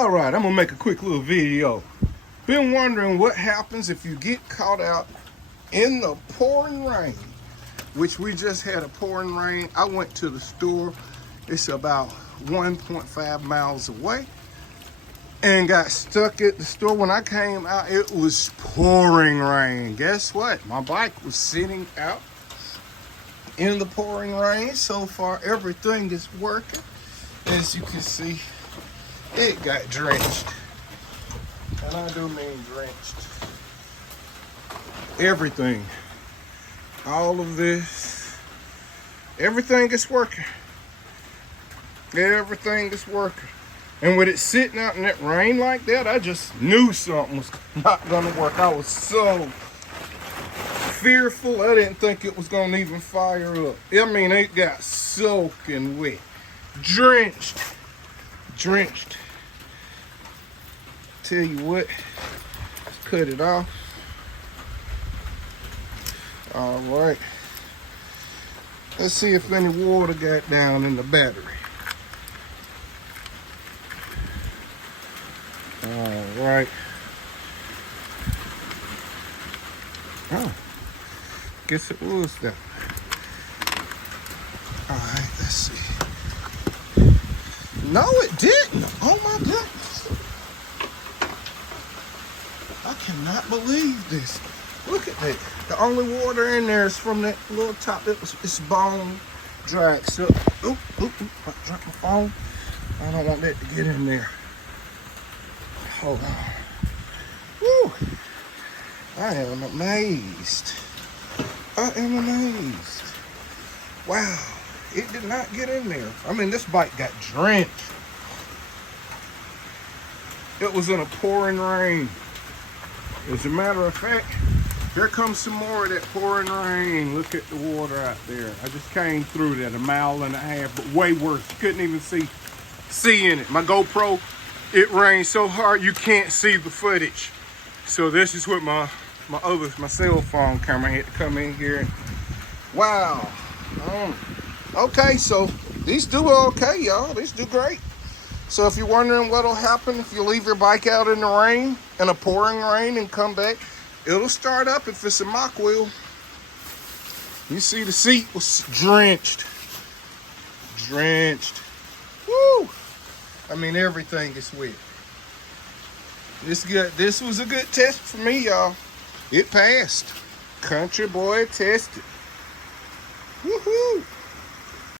Alright, I'm gonna make a quick little video. Been wondering what happens if you get caught out in the pouring rain, which we just had a pouring rain. I went to the store, it's about 1.5 miles away, and got stuck at the store. When I came out, it was pouring rain. Guess what? My bike was sitting out in the pouring rain. So far, everything is working. As you can see, it got drenched. And I do mean drenched. Everything. All of this. Everything is working. Everything is working. And with it sitting out in that rain like that, I just knew something was not going to work. I was so fearful. I didn't think it was going to even fire up. I mean, it got soaking wet. Drenched. Drenched. Tell you what, let's cut it off. All right. Let's see if any water got down in the battery. All right. Oh, guess it was that. All right, let's see. No, it didn't. Oh my goodness. I cannot believe this. Look at that. The only water in there is from that little top. It's bone dried. So, I dropped my phone. I don't want that to get in there. Hold on. Woo! I am amazed. I am amazed. Wow. It did not get in there. I mean, this bike got drenched. It was in a pouring rain. As a matter of fact, here comes some more of that pouring rain. Look at the water out there. I just came through that 1.5 miles, but way worse. Couldn't even see in it. My GoPro, it rained so hard you can't see the footage. So this is what my cell phone camera had to come in here. And, wow. Okay, so these do okay, y'all. These do great. So if you're wondering what'll happen if you leave your bike out in the rain, in a pouring rain, and come back, it'll start up if it's a Mokwheel. You see the seat was drenched. Drenched. Woo! I mean, everything is wet. This was a good test for me, y'all. It passed. Country boy tested. Woohoo!